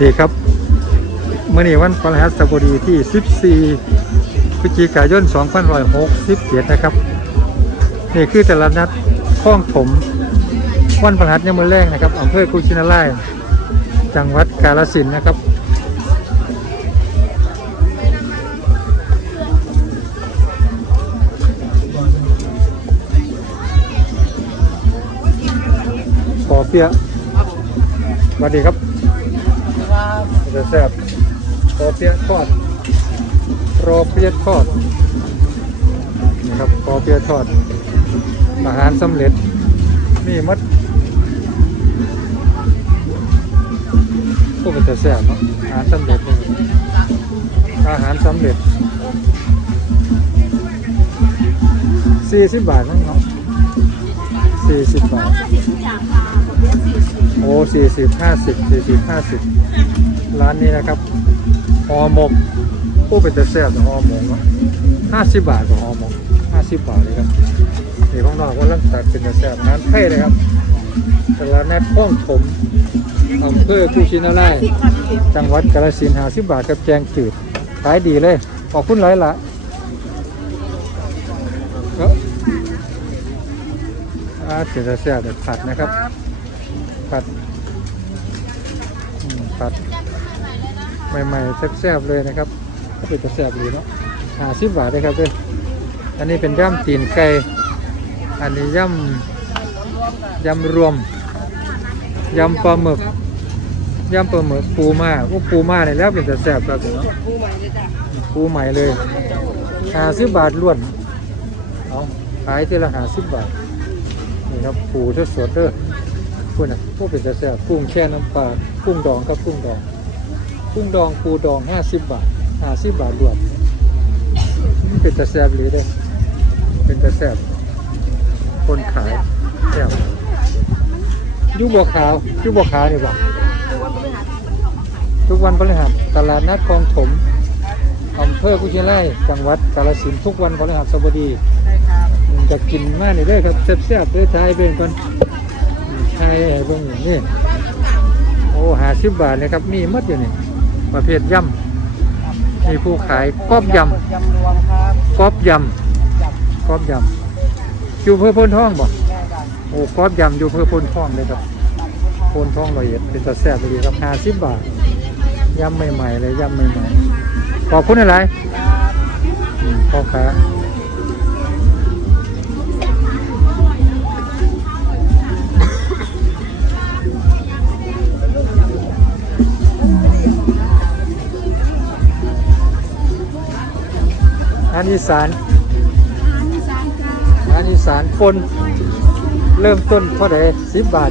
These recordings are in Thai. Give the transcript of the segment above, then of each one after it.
วัสดีครับเมื่อนี้วันพฤหัสบดีที่ 14พฤศจิกายน2567นะครับ นี่คือตลาดนัดคลองถมวันพฤหัสยังมือแรกนะครับอำเภอกุชินาราชจังหวัดกาฬสินธุ์นะครับปอเปียสวัสดีครับ จะแซ่บปอเปียะทอดรอเปียะทอดนี่ครับปอเปียะทอด อาหารสำเร็จนี่มัดก็เป็นจะแซ่บเนาะอาหารสำเร็จอาหารสำเร็จสี่สิบบาทมั้งเนาะ สี่สิบบาท โอ้สี่สิบห้าสิบสี่สิบห้าสิบร้านนี้นะครับห่อหมกผู้เป็นแต่แซ่บห่อหมกห้าสิบบาทกับห่อหมกห้าสิบบาทเลยครับนี่ข้างนอกว่าเริ่มตัดเป็นแต่แซ่บร้านเท่เลยครับต่ละแนทข้องผมอำเภอกุชินาราจังหวัดกาฬสินธุ์ห้าสิบบาทกับแจงจืดขายดีเลยขอบคุณหลายละ เป็นแต่แซ่บแบบผัดนะครับ ผัดอืมผัด ใหม่ๆแซ่บๆเลยนะครับก็เป็นจะแซ่บเลยเนาะหาสิบบาทเลยครับด้วยอันนี้เป็นย่ำตีนไก่ อันนี้ย่ำยำรวมยำปลาหมึกยำปลาหมึกปูมาโอ้ปูมาเนี่ยแล้วเป็นจะแซ่บครับเนาะผู้ใหม่เลยจ้ะปูใหม่เลยหาสิบบาทล้วนเอาขายทีละหาสิบบาทนี่ ครับปูสดๆเด้อคุณอะพวกเป็นจะแซ่บกุ้งแช่น้ำปลากุ้งดองครับกุ้งดองกุ้งดองปูดองห้าสิบบาทห้าสิบบาทรวมนี่เป็นจะแซ่บเลยเด้เป็นจะแซ่บคนขายแซ่บยุบัวขาวยุบัวขาวนี่บ่ทุกวันพฤหัสตลาดนัดคลองถมอำเภอกุชิไลจังหวัดกาฬสินธุ์ทุกวันพฤหัสบดี อืมจะกินมากนี่เด้อครับแซ่บๆเด้อทายเบิ่งก่อนทายให้เบิ่งนี่โอ้หาสิบบาทเลยครับมีหมดอยู่นี่ประเภทยำมีผู้ขายกอบยำรวมครับำกอบยจับำกอบยำอยู่เพื่อพ้นท้องบ่แม่กันโอ้กอบยำอยู่เพื่อพ้นท้องเลยครับพ้นท้องละเอียดเป็นตาแซ่บเลยครับหาสิบบาทยำใหม่ๆเลยยำใหม่ๆขอบคุณอะไรพ่อค้าาหารอีสานอาหารอีสานปนเริ่มต้นเท่าไหร่สิบบาท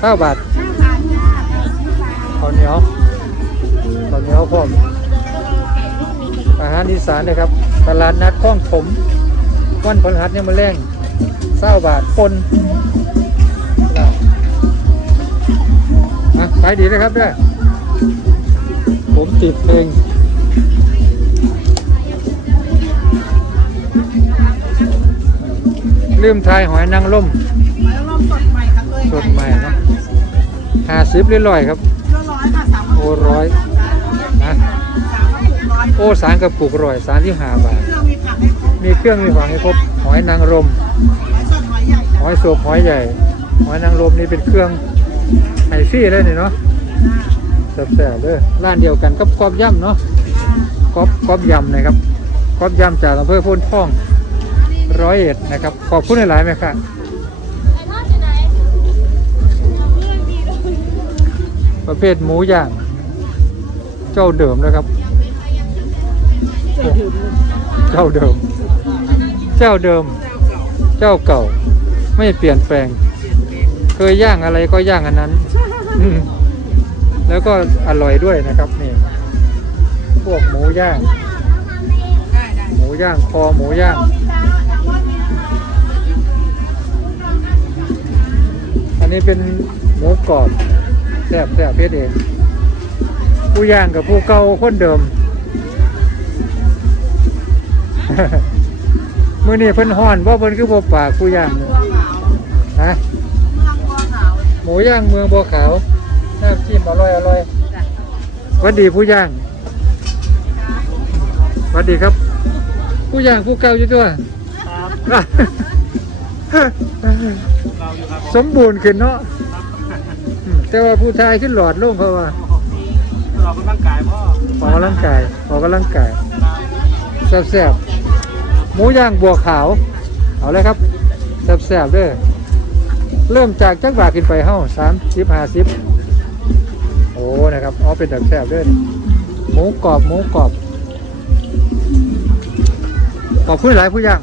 เก้าบาทข้าวเหนียวข้าวเหนียวพร้อมอาหารอีสานนะครับตลาดนัดคลองถมวันพฤหัสเนี่ยมาแรงเศร้าบาทคนอะขายดีนะครับเด้อผมติดเพลง ลืมทายหอยนางรมสดใหม่ครับเลยสดใหม่เนาะห้าสิบเรื่อยๆครับเรื่องร้อยค่ะสามโอ้ร้อยนะโอ้สารกระปุกร้อยสารที่หาบาทเครื่องมีผักให้ครบมีเครื่องมีฝังให้ครบหอยนางรมสดหอยใหญ่หอยโศกหอยใหญ่หอยนางรมนี่เป็นเครื่องไฮฟี่เลยนี่เนาะแซ่บๆเลยร้านเดียวกันกับกอบย่ำเนาะกอบกอบยำนะครับกอบยำจากอำเภอพ้นท่อง ร้อยเอ็ดนะครับ ขอบคุณหลายๆไหมครับประเภทหมูย่าง เจ้าเดิมนะครับ เจ้าเดิม เจ้าเดิม เจ้าเก่า ไม่เปลี่ยนแปลง เคยย่างอะไรก็ย่างอันนั้น แล้วก็อร่อยด้วยนะครับนี่พวกหมูย่าง หมูย่างคอหมูย่าง นนี้เป็นหมูกรอบแซ่บแซ่บเพชรเอง ผู้ย่างกับผู้เก่าคนเดิม มือนี่เพิ่นฮ้อนว่าเพิ่นคือบ่ปากผู้ย่างเนี่ยบัวขาวฮะเมืองบัวขาวหมูย่างเมืองบัวขาวน้ำจิ้มอร่อยอร่อยจ้ะหวัดดีผู้ย่างหวัดดีครับ ผู้ย่างผู้เก่าอยู่ตัว สมบูรณ์ขึ้นเนาะอืมแต่ว่าผู้ชายขึ้นหลอดลงเพราะว่าเรากำลังกายพ่อออกกำลังกายออกกำลังกายแซ่บๆหมูย่างบัวขาว เอาเลยครับแซ่บๆเด้อเริ่มจากจักบาทขึ้นไปเฮ้าสามสิบห้าสิบโอ้นะครับเอาเป็นแบบแซ่บๆเด้อนี่หมูกรอบหมูกรอบขอบคุณหลายผู้ย่าง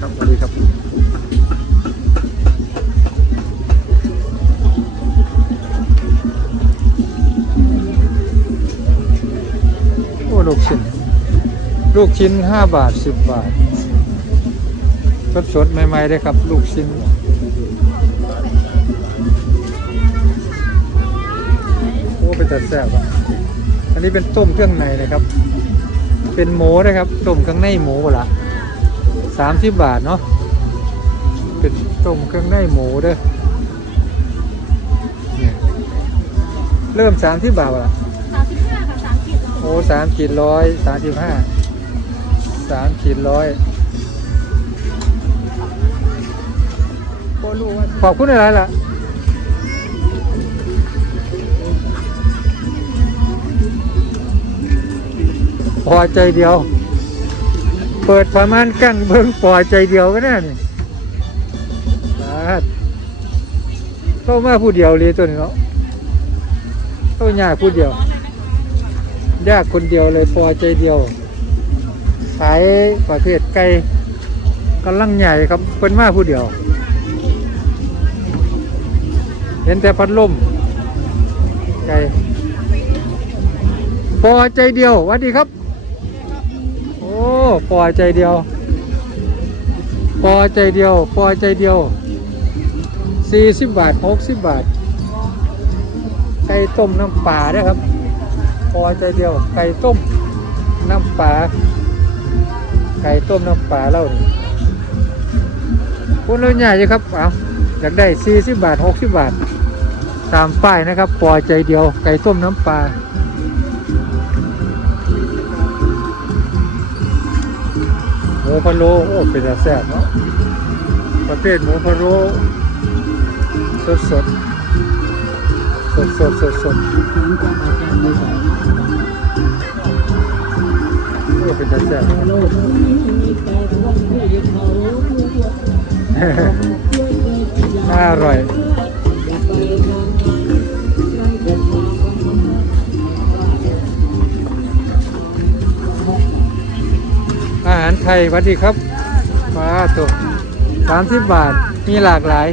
ครับสวัสดีครับ ลูกชิ้น ลูกชิ้นห้าบาทสิบบาท สดสดใหม่ๆได้ครับ ลูกชิ้น โอ้เป็นตัดแซ่บอะอันนี้เป็นต้มเครื่องในนะครับ เป็นหมูนะครับ ต้มเครื่องในหมูละสามสิบบาทเนาะ เป็นต้มเครื่องในหมูเด้อเนี่ยเริ่มสามสิบบาทละ โอ้สามขีดร้อยสามสิบห้าสามขีดร้อยขอบคุณอะไรล่ะพอใจเดียว เปิดประมาณกั้งเบิ้งพอใจเดียวก็ได้นี่สาธุเข้ามาผู้เดียวเลยตัวนี้เนาะเข้ายากผู้เดียว ยากคนเดียวเลยพอใจเดียว ขายประเภทไก่กำลังใหญ่ครับเพิ่นมาผู้เดียว เห็นแต่พัดลมไก่พอใจเดียวหวัสดีครับ โอ้พอใจเดียวพอใจเดียวพอใจเดียวสี่สิบบาทหกสิบบาทไก่ต้มน้ำปลาด้วยครับ อใจเดียว ไก่ต้มน้ำปลาไก่ต้มน้ำปลาเล่านี่คุณเราใหญ่อยู่ครับเอาอยากได้สี่สิบบาทหกสิบบาท ตามป้ายนะครับพอใจเดียว ไก่ต้มน้ำปลาหมูพะโล้โอ้เป็นแซ่บเนาะประเภทหมูพะโล้สดสดสดสดสดสด อเป็นตาแซ่บน่าอร่อยอาหารไทยวัสดีครับฟ้าตัวสามสิบบาท มีหลากหลาย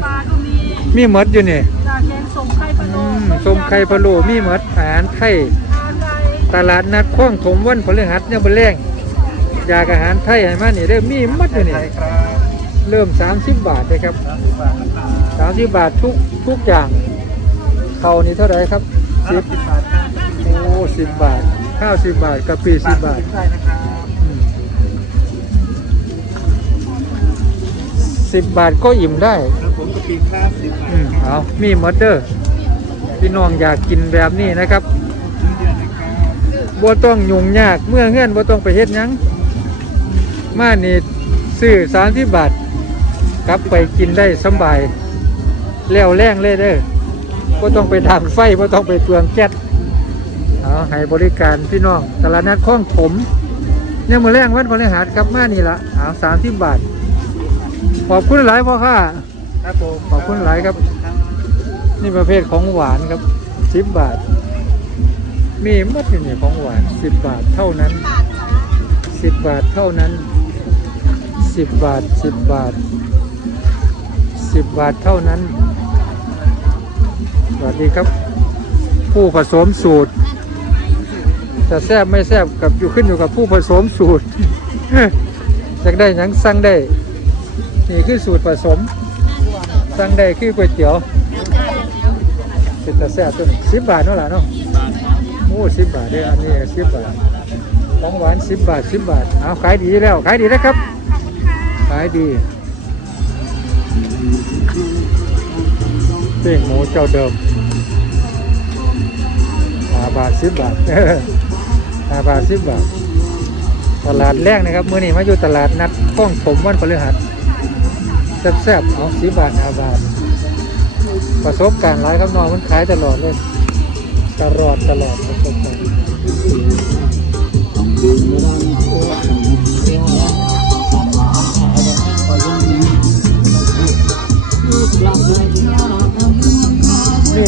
มีมีหมดอยู่นี่สมไข่พะโล่มีมดอาหารไทย ตลาดนัดคล้องถมวันพฤหัสเนี่ยบนแรง อยากอาหารไทยให้มานี่เด้อมีหมดอยู่นี่ใช่ครับเริ่ม 30 บาทเลยครับสามสิบบาทนะครับ 30 บาททุกทุกอย่างเขานี่เท่าไหร่ครับห้า10สิบบาทครับโอ้10บาท ข้าว10บาทกะปิ10บาทใช่นะครับสิบบาทก็อิ่มได้แล้วผมกะปิครับสิบบาทอืมเอามีหมดเดอร์พี่น้องอยากกินแบบนี้นะครับบ่ต้องยุ่งยากเมื่อเงื่อนบ่ต้องไปเฮ็ดหยัง มานี่ซื้อสามที่บาทกลับไปกินได้สำบายแล้วแรงเลยเด้อบ่ต้องไปดังไฟบ่ต้องไปเปลืองแก๊สเอาให้บริการพี่น้องตลาดนัดคลองถมเนี่ยมาแรงวันพฤหัสครับมานี่ละเอาสามที่บาท ขอบคุณหลายพ่อค่าครับผมขอบคุณหลายครับ นี่ประเภทของหวานครับสิบบาท มีหมัดอยู่นี่ของหวานสิบบาทเท่านั้นสิบบาทเท่านั้น สิบบาทสิบบาทสิบบาทเท่านั้น สวัสดีครับ ผู้ผสมสูตรจะแซบไม่แซบกับอยู่ขึ้นอยู่กับผู้ผสมสูตรอยากได้ยังสั่งได้ นี่คือสูตรผสมสั่งได้คือก๋วยเตี๋ยวเป็นตาแซ่บตัวนี้สิบบาทเนาะล่ะเนาะโอ้สิบบาทเด้ออันนี้สิบบาทของหวานสิบบาทสิบบาทเอาขายดีแล้วขายดีนะครับายดีเป้งหมูเจ้าเดิมเอาบาทสิบบาทห้าบาทสิบบาท ตลาดแรกนะครับ มื้อนี้มาอยู่ตลาดนัดข้องถมวันพฤหัสแซ่บๆเอาสิบบาทห้าบาท ประสบการณ์หลายครับน้องมันขายตลอดเลย ตลอดตลอดประสบ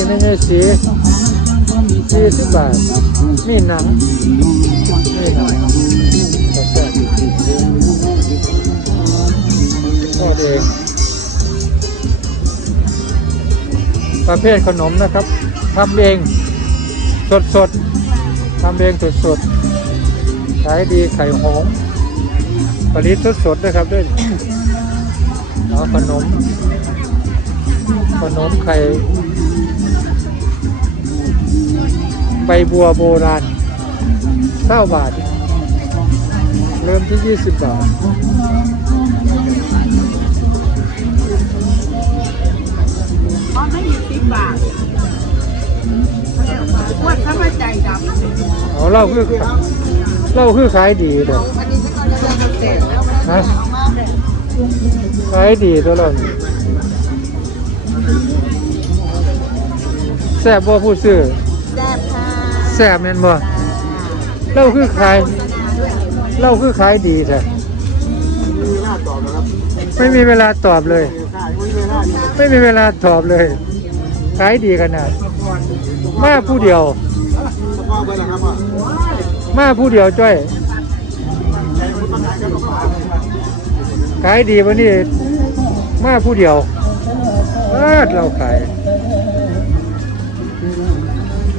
นี่ไม่ใช่สีสี่สิบบาทนี่หนังนี่หนังกาแฟทอดเองประเภทขนมนะครับทำเองสดสดทำเองสดสดขายดีไข่หงส์ผลิตสดสดนะครับด้วยขนม ขนมไข่ ใบบัวโบราณเก้าบาท เริ่มที่ 20 บาทเพราะไม่อยู่สิบบาทวัดข้าพใจดำเอาเหล่าคือเหล่าคือขายดีเด้อวันนี้ฉันก็จะเดินเสร็จแล้วฮะขายดีตัวเรานี่ แซ่บบ่พูดซื้อแซ่บค่ะแซ่บแม่นบ่เหล่าคือขายเหล่าคือขายดีแท้ไม่มีเวลาตอบเลย ไม่มีเวลาตอบเลยขายดีขนาดมาผู้เดียว มาผู้เดียวจ้อยขายดีวันนี้มาผู้เดียว เอิ้นเราขาย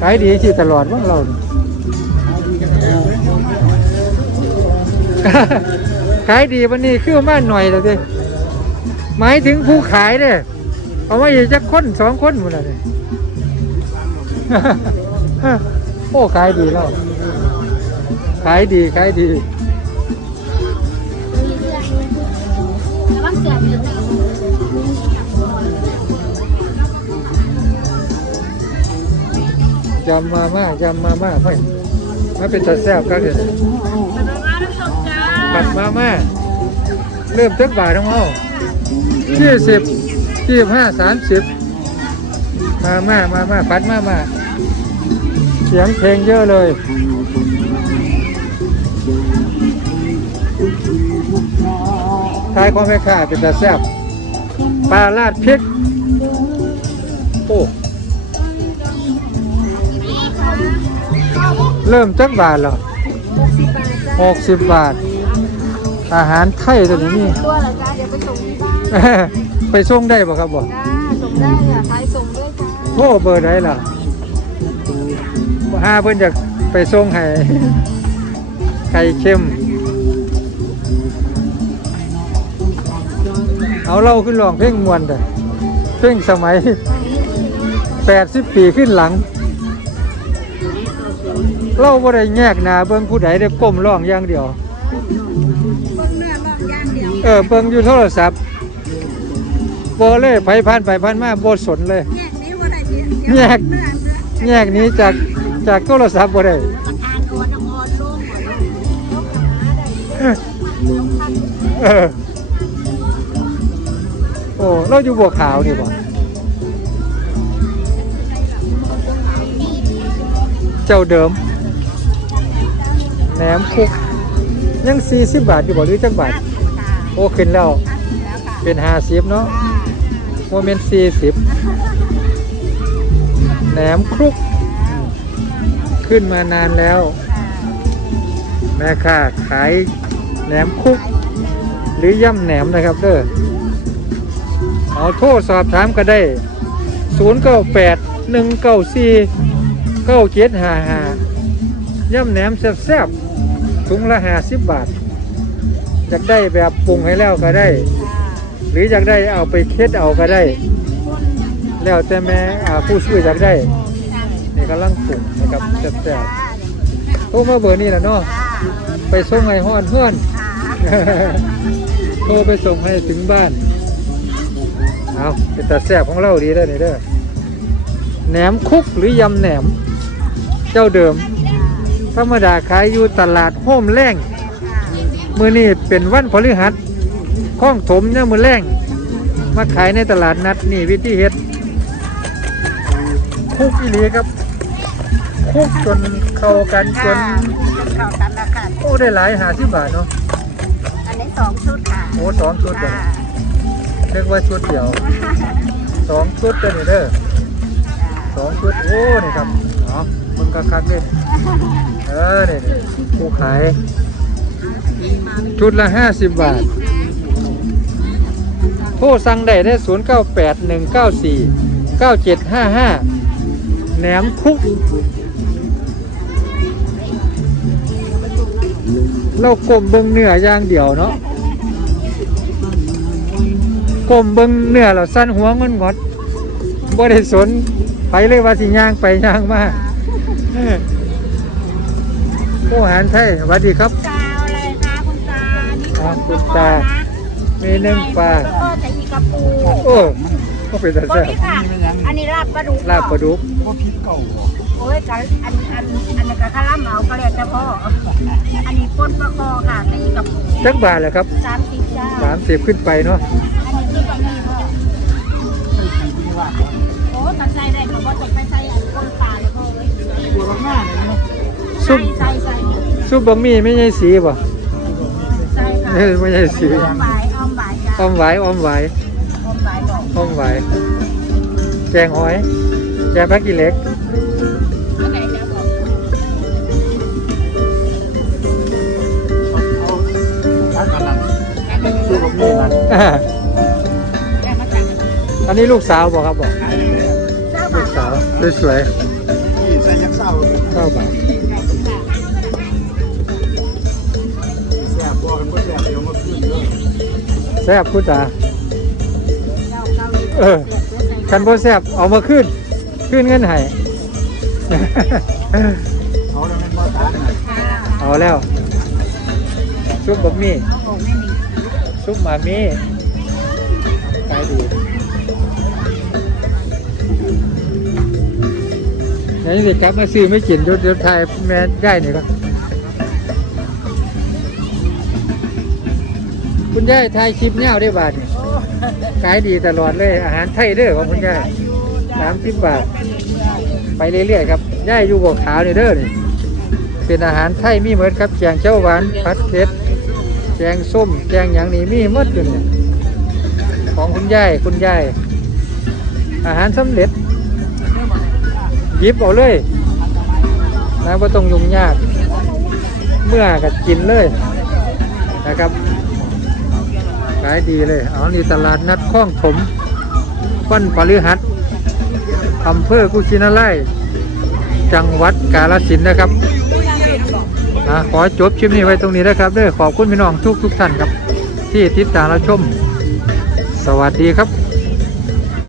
ขายดีที่ตลอดว่างเรานี่ขายดีวันนี้คือมาหน่อยแล้วดิหมายถึงผู้ขายเนี่ยเอาไว้จะคนสองคนหมดแล้วเนี่ยโอ้ขายดีแล้วขายดีขายดี จำมาม่าจำมาม่าไม่ไมาเป็นตาแซ่บก็เดี๋ยวมาน้ำตกจ้าปัดมาม่าเริ่มจักบาทของเรายี่สิบยี่ห้าสามสิบมาม่ามาม่าปัดมาม่าเสียงเพลงเยอะเลยทายของแม่ค้าเป็นตาแซ่บปลาลาดพริกโอ้ เริ่มจักบาทแล้วหกสิบบาท อาหารไทยตัวนี้มีตัวเหรอจ้าเดี๋ยวไปส่งที่บ้านไปส่งได้บ่ครับบ่จ้าส่งได้ค่ะใครส่งด้วยจ้าโทรเบอร์ใดล่ะหาเพิ่นอยากไปส่งให้ไข่เค็ม เอาเล่าขึ้นลองเพลงมวนแต่เพลงสมัย80ปีขึ้นหลัง เล่าบ่ได้แยกหนาเบิ่งผู้ใดได้ก้มร้องอย่างเดียว เบิ้งเนื้อลองย่างเดียวเออเบิ่งอยู่โทรศัพท์บ่เลยไปผ่านไปผ่านมาบ่สนเลย แยกนี้ว่าได้เดียวแยกเนื้อเนื้อแยกหนี้จากจากโทรศัพท์บ่ได้อ่านอ่อนอ่อนลงหัวลงเออโอ้ เราอยู่บัวขาวนี่บ่เจ้าเดิม แหนมคุกยัง 40 บาทอยู่บ่หรือจักบาท โอ้ขึ้นแล้ว เป็น 50 เนาะโมเมนต์40แหนมครุก ขึ้นมานานแล้ว แม่ค้าขายแหนมคุก หรือย่ำแหนมนะครับเด้อเอาโทรสอบถามก็ได้ 0 9 8 1 9 4 9 7 5 5ย่ำแหนมแซ่บๆ ถุงละ50บาทอยากได้แบบปรุงให้แล้วก็ได้ หรืออยากได้เอาไปเค็ดเอาก็ได้ แล้วแต่แม่อ่าผู้ซื้ออยากได้นี่กำลังปรุงนะครับแซ่บๆโทรมาเบอร์นี้แหละเนาะไปส่งให้ฮอดเพื่อนโทรไปส่งให้ถึงบ้านเอาเป็นตาแซ่บของเราดีแล้วนี่เด้อแหนมคุกหรือยำแหนม เจ้าเดิม ธรรมดาขายอยู่ตลาดโฮมแรงมือนี้เป็นวันพฤหัสข้องถมเนี่ยมือแรงมาขายในตลาดนัดนี่วิธีเฮ็ดคุกอีหลีครับ คุกจนเข้ากันจนเข้ากันละค่ะโอ้ได้หลายหาสิบบาทเนาะอันนี้สองชุดค่ะโอ้สองชุดเลจ้ายเรียกว่าชุดเดียวสองชุดเด้อนี่เด้อสองชุดโอ้นี่ครับเนาะมึง ก็คักเล่นเออเนี่นี่ผู้ขาย ชุดละห้าสิบบาท โทรสั่งได้ได้ศูนย์เก้าแปดหนึ่งเก้าสี่เก้าเจ็ดห้าห้าแหนมคุกเรากลมเบิงเนื้อย่างเดียวเนาะกลมเบิงเนื้อเราสั้นหัวงอนงดบ่ได้สนไปเลยว่าสิย่างไปย่างมา ผู้อาหารไทยสวัสดีครับ ตาอะไรคะคุณตานี่อ่าคุณตา มีนึ่งปลาแล้วก็จะอีกระปูโอ้ก็เป็นตาโอ้แซ่บนี่ค่ะ อันนี้ลาบปลาดุกลาบปลาดุกว่าพิษเก่าบ่โอ้ยกันอันอันอันนี้ก็ข้าวล่ำเอาก็เรียกแต่พ่อ อันนี้ปนปลาคอค่ะแต่อีกระปูจักบาทแหละครับสามสิบจ้าสามสิบขึ้นไปเนาะอันนี้คือปลาหนีพ่อโอ้ตัดใจได้ก็บ่ต้องไปใส่ อ้ยตัวข้างหน้าเลยเนาะซุปใส่ใส่ซุปบะหมี่ไม่ใช่สีป่ะใส่ค่ะเอ้ยไม่ใช่สีออมหวออมหวจ้าอ้อมไหวออมไหวออมหวบอกอ้อมไหวแกงหอยแกงผักกีเหล็กอันไหนจะบอกร้านกำลังสูตรบะหมี่มันอ่าแกมาจากอันนี้ลูกสาวบอกครับบอกลูกสาวสวยนี่ใส่ยักษ์ เข้าๆเก้าบาทแซ่บบ่กันบ่แซ่บเดี๋ยวมาขึ้นเด้อแซ่บคุณตาเจ้าเออคันโบแซ่บเอามาขึ้น ขึ้นเงินให้ เอาแล้วแม่นบ่ตาเอาแล้ว ซุปบะหมี่ซุปหมามี่ขายดี ไหนสิครับมาซื้อไม่กินเดี๋ยวเดี๋ยวถ่ายแม่ได้หนี่ก็คุณยายถ่ายคลิปเน่าได้บาทนี่ขายดีตลอดเลยอาหารไทยเด้อของคุณยายสามสิบบาท ไปเรื่อยๆครับย่ายอยู่กับขาวนี่เด้อนี่เป็นอาหารไทยมีหมดครับแกงเขียวหวานผัดเผ็ดแกงส้มแกงหยังนี่มีหมดอยู่เนี่ยของคุณยายคุณยายอาหารสำเร็จ ยิบเอาเลยนะว่าต้องยุ่งยาก เมื่อก็กินเลยนะครับขายดีเลย เอานี่ตลาดนัดคลองถมวันปลือหัดอำเภอกุชินาไลยจังหวัดกาฬสินนะครับอขอจบคลิปนี้ไว้ตรงนี้นะครับด้อขอบคุณพี่น้องทุกทุกท่านครับ ที่ติดตามรับชม สวัสดีครับ